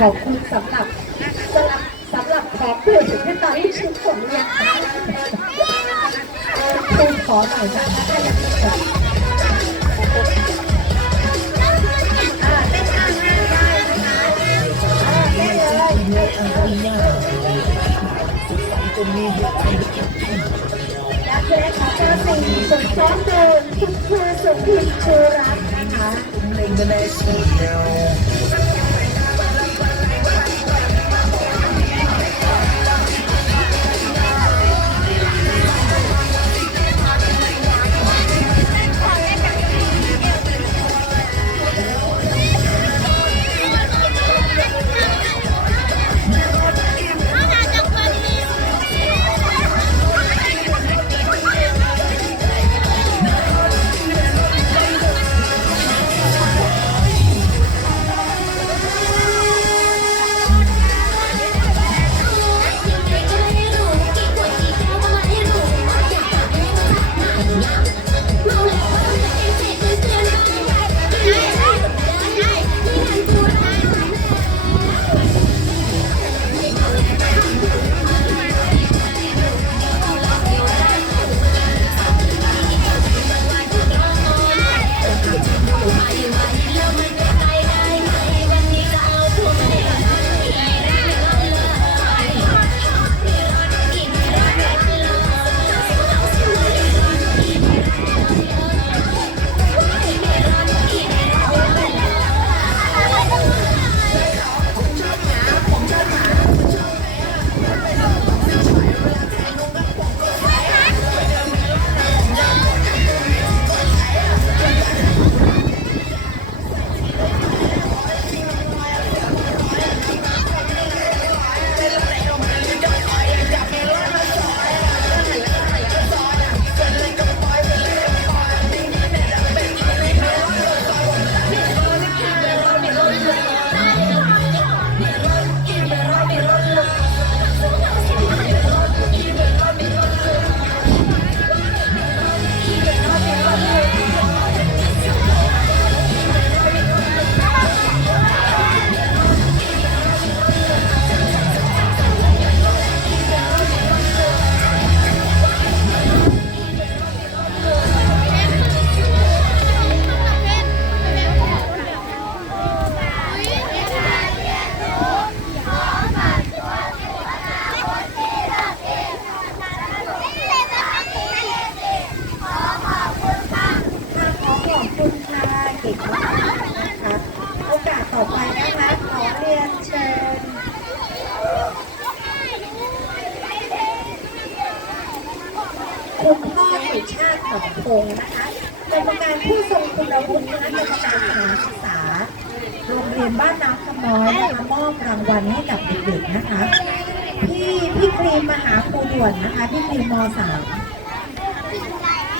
ขอบคุณสำหรับสำหรับสำหรับขอเพื่อนที่ตอนที่ชื่อผมเนี่ยคุณขอหน่อยนะถ้าอยากจะได้เลยได้เลยเยองนี้และเพลงของเจ้าสิ่งสดซ้อมโดยคุณครูสุพินชูรัตน์นะคะ โอกาสต่อไปนะคะขอเรียนเชิญคุณพ่อสุชาติของพงนะคะกรรมการผู้ทรงคุณวุฒิคณะกรรมการสถานศึกษาโรงเรียนบ้านน้ำคำน้อยนะคะมอบรางวัลให้กับเด็กๆนะคะพี่พี่ครีมมหาภูด่วนนะคะพี่ครีมมสาม